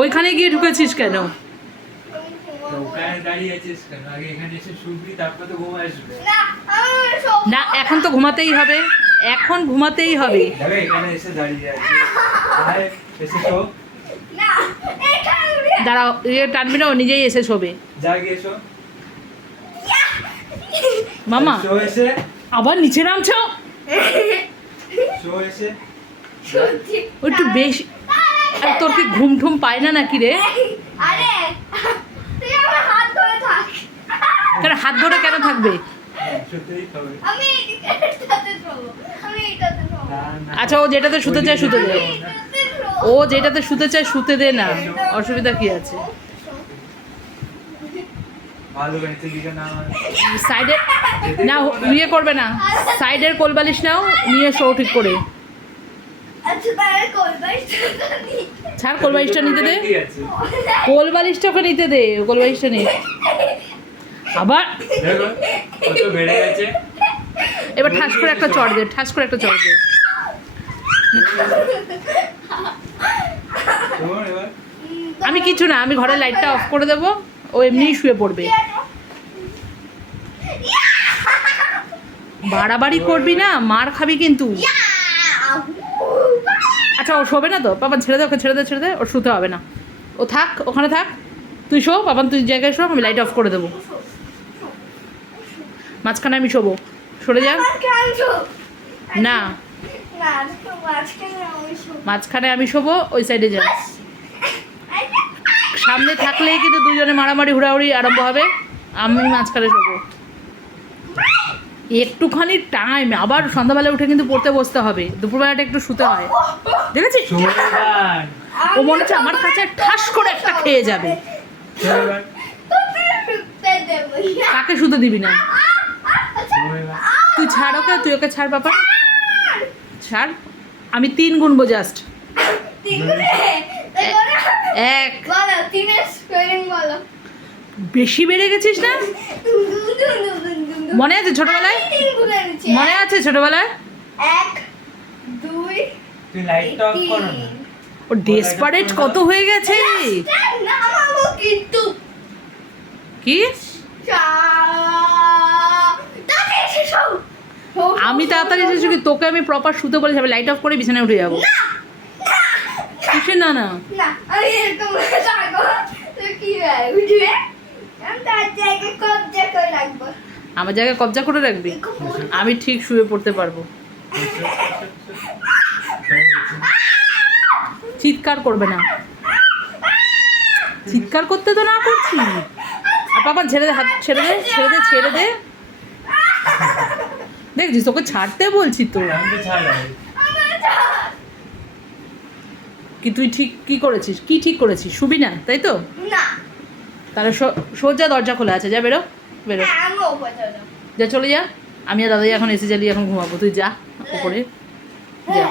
ওইখানে গিয়ে ঢুকেছিস কেন? না, এখন তো ঘুমাতেই হবে, এখন ঘুমাতেই হবে। দাঁড়াও, ইয়ে টানবি না, ও নিজেই এসে শোবে। মামা আবার নিচে নামছো? একটু বেশি। আর তোর কি ঘুম ঠুম পায় না নাকি রে? কেন হাত ধরে কেন থাকবে? আচ্ছা, ও যেটাতে শুতে চায় শুতে দে, ও যেটাতে শুতে চায় শুতে দে না, অসুবিধা কি আছে? সাইডে না, ইয়ে করবে না, সাইডের কোলবালিশ নাও, নিয়ে শো ঠিক করে। ছাড়, কোলবালিশটা নিতে দে, কোলবালিশটা ওকে নিতে দে, কোলবালিশটা নে। আবার এবার ঠাস করে একটা চড় দে, ঠাস করে একটা চড় দে। আমি কিছু না, আমি ঘরের লাইটটা অফ করে দেবো, ও এমনিই শুয়ে পড়বে। বাড়াবাড়ি করবি না, মার খাবি কিন্তু। আচ্ছা, ও শোবে না তো? বাবা ছেড়ে দে ওকে, ছেড়ে দে, ছেড়ে দে, ওর শুতে হবে না, ও থাক ওখানে থাক। তুই শো বাবা, তুই জায়গায় শো, আমি লাইট অফ করে দেবো। মাঝখানে আমি শোবো, সরে যা। না, মাঝখানে আমি শোবো, ওই সাইডে যা। সামনে থাকলেই কিন্তু দুজনে মারামারি হুড়াহুড়ি আরম্ভ হবে। আমি মাঝখানে শোবো। একটুখানি টাইম, আবার সন্ধ্যাবেলা উঠে কিন্তু পড়তে বসতে হবে, দুপুরবেলাটা একটু শুতে হয়, দেখেছিস? ও মনে হচ্ছে আমার কাছে ঠাস করে একটা খেয়ে যাবে। কাকে শুতে দিবি না? তুই ছাড় ওকে, তুই ওকে ছাড় বাবা, ছাড়। আমি 3 গুনবো জাস্ট। 1। বেশি বেড়ে গেছিস না? মনে আছে ছোটবেলায়? মনে আছে ছোটবেলায়? 1 2 3। ও ডেসপারেট কত হয়ে গেছে। কি? আমি তাড়াতাড়ি এসেছি কি? তোকে আমি প্রপার শুতে বলেছি, আমি লাইট অফ করে বিছানায় উঠে যাবো। কিসে না না? আমার জায়গায় কবজা করে রাখবি? আমি ঠিক শুয়ে পড়তে পারবো। চিৎকার করবে না, চিৎকার করতে তো না করছি। আর বাবা ছেড়ে দে, হাত ছেড়ে দে, ছেড়ে দে, ছেড়ে দে। দেখছিস, তোকে ছাড়তে বলছি তো। কি তুই ঠিক কি করেছিস? কি ঠিক করেছিস? শুবি না তাই তো? তাহলে সোজা দরজা খোলা আছে, যা বেরো, বেরো, যা চলে যা। আমি আর দাদাই এখন এসে জ্বালিয়ে এখন ঘুমাবো, তুই যা উপরে যা।